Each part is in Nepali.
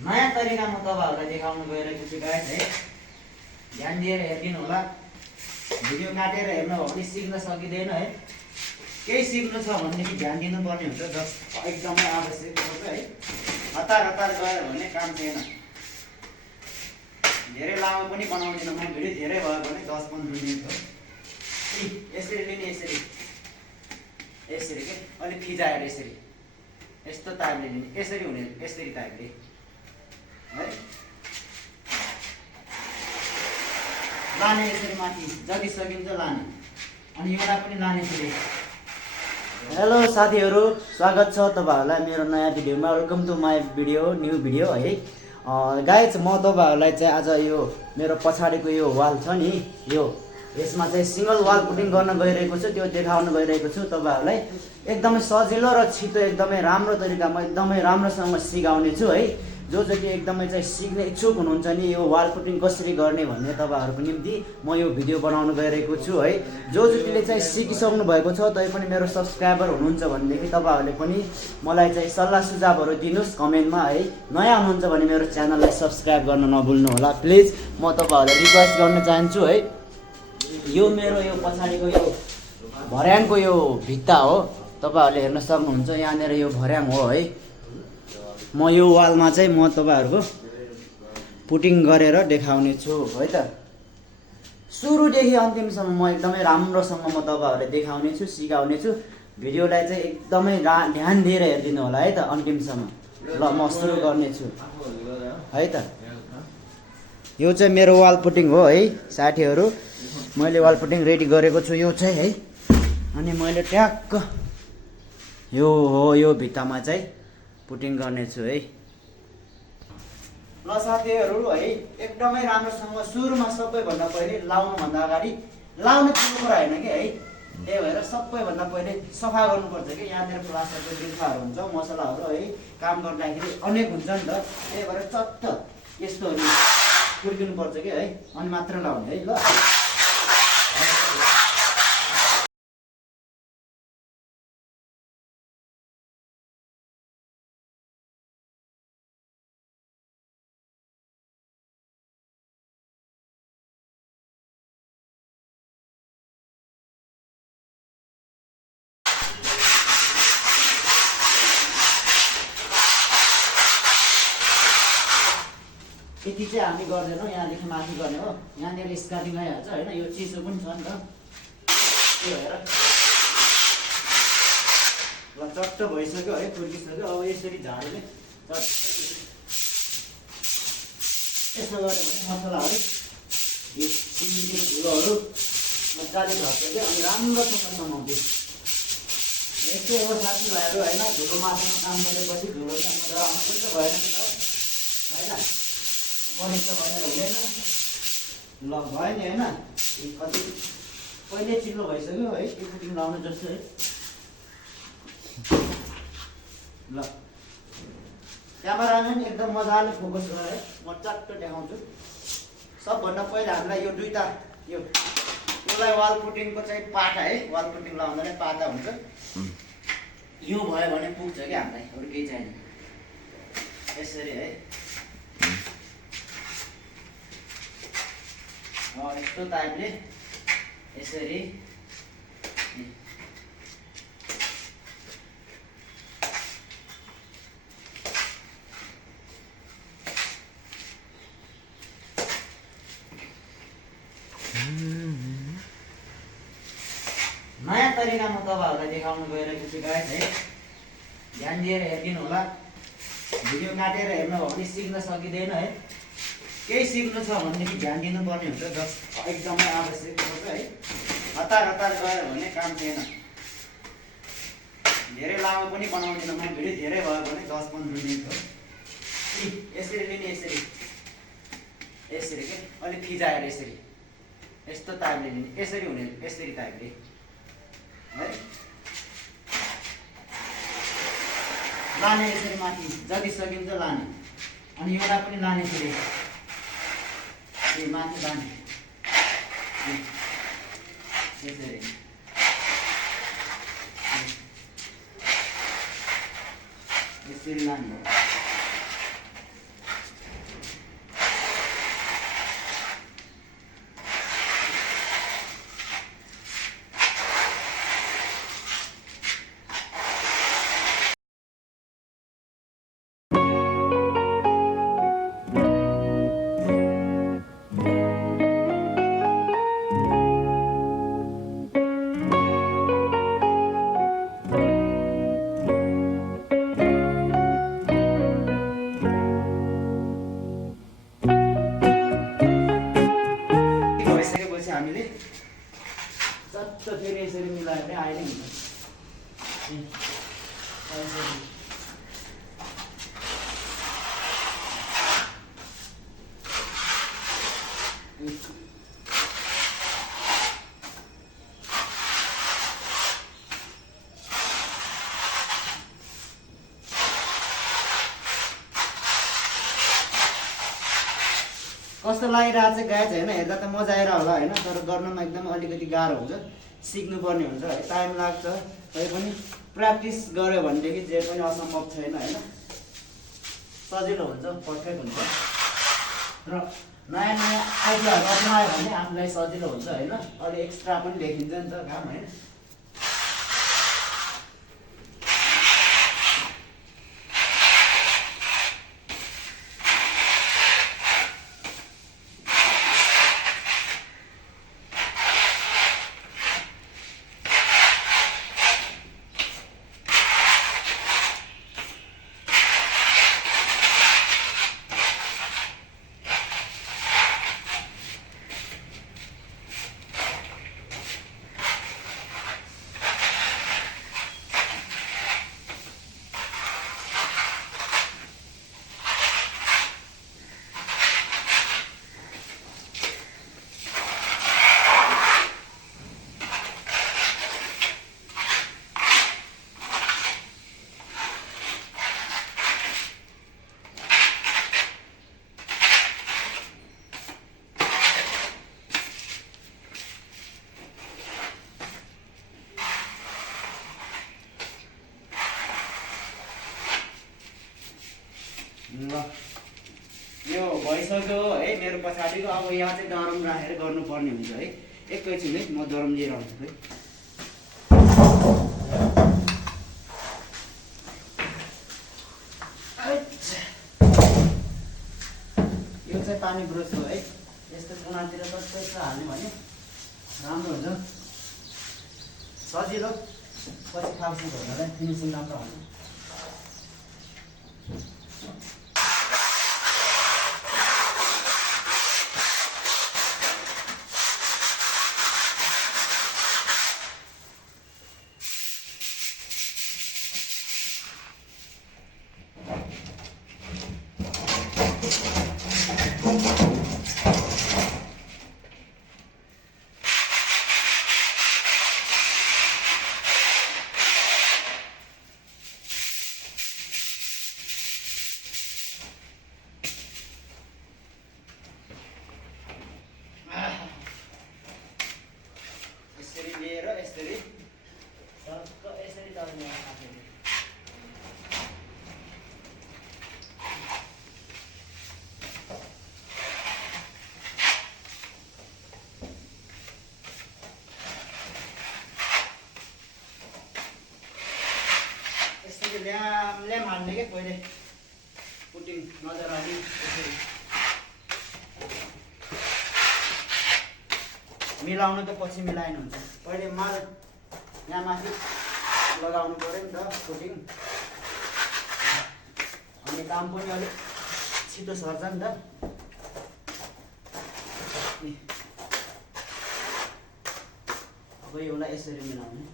नयाँ तरिकामा तपाईहरुलाई देखाउन गइरहेको छु गाइस है। ध्यान दिएर हेर्दिनु होला। भिडियो काटेर हेर्नु हो भने सिक्न सकिदैन है। केही सिक्नु छ भनेदेखि ध्यान दिनुपर्ने हुन्छ, जस एकदमै आवश्यक हुन्छ है। हतार हतार गयो भने काम छैन। धेरै लामो पनि बनाउँदिन म, भिडियो धेरै भयो भने 10-15 मिनेट हो। यसरी लिने, यसरी यसरी के अलि फिजाएर यसरी यस्तो टाइपले लिने, यसरी हुने, यसरी टाइपले है लाने, यसरी माथि जति सकिन्छ लाने, अनि एउटा पनि लाने फेरि। हेलो साथीहरू, स्वागत छ तपाईहरुलाई मेरो नयाँ भिडियोमा। Welcome to my video, new video है। गाइज म तपाईहरुलाई चाहिँ आज यो मेरो पछाडिको यो वाल छ नि, यसमा चाहिँ सिंगल वाल पुटिङ गर्न गइरहेको छु, त्यो देखाउन गइरहेको छु तपाईहरुलाई। एकदमै सजिलो र छिटो, एकदमै राम्रो तरिकामा, एकदमै राम्रोसँग सिकाउने छु है। जो कि एकदमै चाहिँ सिक्ने इच्छुक हुनुहुन्छ नि यो वाल पुटिङ कसरी गर्ने भन्ने तपाईहरुको निम्ति म यो भिडियो बनाउन गइरहेको छु है। जो जतिले चाहिँ सिकिसक्नु भएको छ, तै पनि मेरो सब्स्क्राइबर हुनुहुन्छ भनेदेखि तपाईहरुले पनि मलाई चाहिँ सल्लाह सुझावहरू दिनुस् कमेन्टमा है। नयाँ हुनुहुन्छ भने मेरो च्यानललाई सब्स्क्राइब गर्न नभुल्नु होला प्लिज, म तपाईहरुलाई रिक्वेस्ट गर्न चाहन्छु है। यो मेरो यो पछाडिको यो भर्याङको यो भित्ता हो, तपाईहरुले हेर्न सक्नुहुन्छ। यहाँनिर यो भर्याङ हो है। म यो वालमा चाहिँ म तपाईहरुको पुटिङ गरेर देखाउने छु है त। सुरुदेखि अन्तिमसम्म म एकदमै राम्रोसँग म तपाईहरुलाई देखाउने छु, सिकाउने छु। भिडियोलाई चाहिँ एकदमै ध्यान दिएर हेर्दिनु होला है त अन्तिमसम्म। ल म सुरु गर्ने छु है त। यो चाहिँ मेरो वाल पुटिङ हो है साथीहरु। मैले वाल पुटिङ रेडी गरेको छु यो चाहिँ है। अनि मैले ट्याक्क यो हो, यो भित्तामा चाहिँ पुटिङ गर्ने छु है। ल साथीहरु है, एकदमै राम्रोसँग सुरुमा सबैभन्दा पहिले लाउनुभन्दा अगाडि, लाउने ठुलो कुरा हैन के है। त्यही भएर सबैभन्दा पहिले सफा गर्नुपर्छ कि। यहाँनिर प्लास्टरको बिर्खाहरू हुन्छ, मसलाहरू है, काम गर्दाखेरि अनेक हुन्छ नि त। त्यही भएर चट्ट यस्तोहरू फुर्किनु पर्छ कि है, अनि मात्र लाउने है। ल यति चाहिँ हामी गर्दैनौँ, यहाँदेखि माथि गर्ने हो। यहाँनिर स्कार्टिङ आइहाल्छ होइन, यो चिसो पनि छ नि त। त्यही भएर ल चट्ट भइसक्यो है, फुर्किसक्यो। अब यसरी झाडुले चट्ट यसो गऱ्यो भने मसलाहरू सिमीको धुलोहरू मजाले झर्छ क्या, अनि राम्रोसँग समाउँथ्यो। यस्तै हो साथीभाइहरू होइन, धुलो माथामा काम गरेपछि धुलो चाहिँ आउनु पनि त भएन नि त होइन, गणित त भएर हुँदैन। ल भयो नि होइन, कति पहिले चिल्लो भइसक्यो है त्यो पुटिङ लाउनु जस्तो है। ल क्यामेराम्यान एकदम मजाले फोकस गरेर म चट्ट देखाउँछु। सबभन्दा पहिला हामीलाई यो दुईटा यसलाई वाल पुटिङको चाहिँ पाटा है, वाल पुटिङ लाउँदा नै पाटा हुन्छ। यो भयो भने पुग्छ क्या हामीलाई, अरू केही चाहिएन। यसरी है, यस्तो टाइपले यसरी नयाँ तरिकामा तपाईहरुलाई देखाउन गइरहेको छु गाइस है। ध्यान दिएर हेर्दिनु होला। भिडियो काटेर हेर्नु हो भने सिक्न सकिदैन है। केही सिक्नु छ भनेदेखि ध्यान दिनुपर्ने हुन्छ, जस एकदमै आवश्यक हुन्छ है। हतार हतार गयो भने काम छैन। धेरै लामो पनि बनाउँदिन म, भिडियो धेरै भयो भने 10-15 मिनेट हो। यसरी लिने, यसरी यसरी के अलि फिजाएर यसरी यस्तो टाइपले लिने, यसरी हुने, यसरी टाइपले है लाने, यसरी माथि जति सकिन्छ लाने, अनि एउटा पनि लाने फेरि माथि लाने यसरी। यसरी लाने हो। भने अहिले हुन्छ। कस्तो लागिरहेको छ गाइज होइन, हेर्दा त मजा आएर होला होइन, तर गर्नमा एकदम अलिकति गाह्रो हुन्छ, सिक्नुपर्ने हुन्छ है, टाइम लाग्छ। तै पनि प्र्याक्टिस गऱ्यो भनेदेखि जे पनि असम्भव छैन होइन, सजिलो हुन्छ, पर्फेक्ट हुन्छ। र नयाँ नयाँ आइडियाहरू अपनायो भने आफूलाई सजिलो हुन्छ होइन, अलि एक्स्ट्रा पनि देखिन्छ नि त काम होइन। ल यो भइसक्यो है मेरो पछाडिको। अब यहाँ चाहिँ डरम राखेर गर्नुपर्ने हुन्छ है। एकैछिन है, म डरम लिएर आउँछु है। यो चाहिँ पानी ब्रस हो है, यस्तो कुनातिर कस्तो हाल्ने भने राम्रो हुन्छ, सजिलो, पछि खालसी भन्नलाई फिनिसिङ राम्रो हुन्छ। ल्याम हाल्ने क्या पहिले, पुटिङ नजर आदि यसरी मिलाउनु त पछि मिलाइनु हुन्छ, पहिले माल यहाँ माथि लगाउनु पऱ्यो नि त पुटिङ, अनि काम पनि अलिक छिटो सर्छ नि त। अब यसलाई यसरी मिलाउने,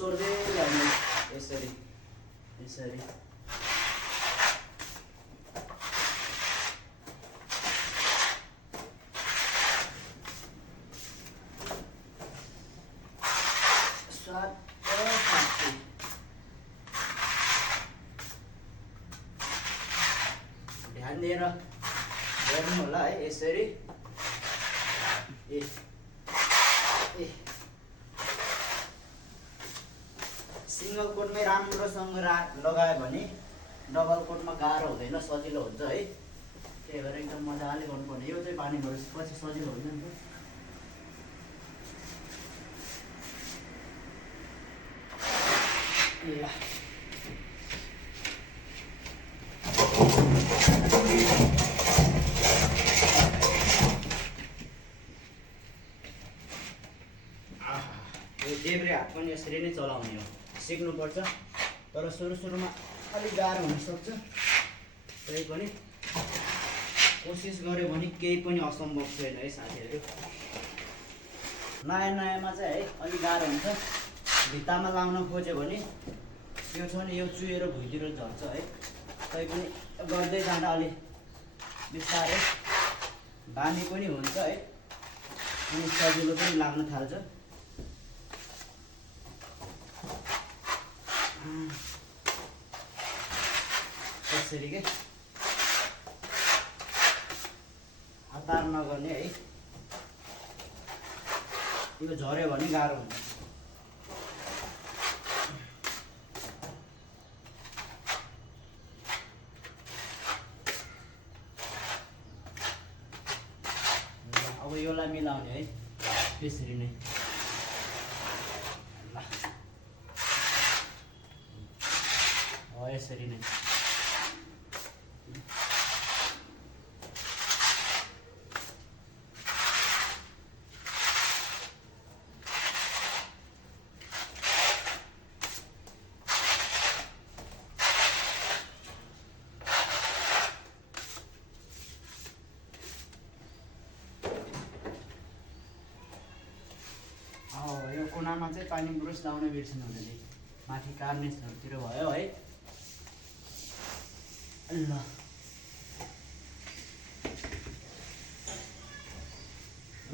सोर्दै ल्याउने यसरी यसरी। ध्यान दिएर गर्नु होला है यसरी। सिंगल कोटमै राम्रोसँग लगायो भने डबल कोटमा गाह्रो हुँदैन, सजिलो हुन्छ है। त्यही भएर एकदम मजाले गर्नुपर्ने। यो चाहिँ पानी भएपछि सजिलो हुन्छ नि त। यो देब्रे हात पनि यसरी नै चलाउने हो, सिक्नुपर्छ। तर सुरुमा अलिक गाह्रो हुनसक्छ, तै पनि कोसिस गर्यो भने केही पनि असम्भव छैन है साथीहरू। नयाँ नयाँमा चाहिँ है अलिक गाह्रो हुन्छ। भित्तामा लाउन खोज्यो भने यो छ नि यो चुहेर भुइँतिर झर्छ है। तै पनि गर्दै जाँदा अलि बिस्तारै बानी पनि हुन्छ है अनि सजिलो पनि लाग्न थाल्छ। त्यसरी के हतार नगर्ने है। यो झऱ्यो भने गाह्रो हुन्छ। अब योलाई मिलाउने है त्यसरी नै। हो यसरी नै। यो कुनामा चाहिँ पानी ब्रस लाउन बिर्सिनु हुँदैन। माथि कार्नेसहरूतिर भयो है। ल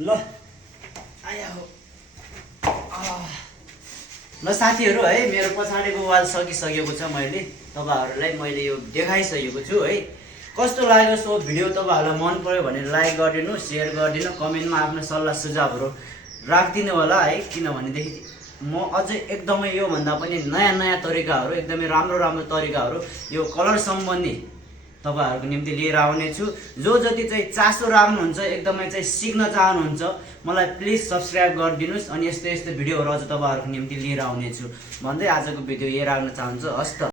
ल आया हो। ल साथीहरू है मेरो पछाडिको वाल सकिसकेको छ। तपाईँहरूलाई मैले यो देखाइसकेको छु है। कस्तो लाग्यो सो भिडियो तपाईँहरूलाई मन पर्यो भने लाइक गरिदिनु, सेयर गरिदिनु, कमेन्टमा आफ्नो सल्लाह सुझावहरू राखिदिनु होला है। किनभनेदेखि म अझै एकदमै योभन्दा पनि नयाँ नयाँ तरिकाहरू एकदमै राम्रो राम्रो तरिकाहरू यो कलर सम्बन्धी तपाईँहरूको निम्ति लिएर आउने छु। जो जति चाहिँ चासो राख्नुहुन्छ एकदमै चाहिँ सिक्न चाहनुहुन्छ मलाई प्लिज सब्सक्राइब गरिदिनुहोस् अनि यस्तो यस्तो भिडियोहरू अझ तपाईँहरूको निम्ति लिएर आउनेछु भन्दै आजको भिडियो यही राख्न चाहन्छु। हस् त।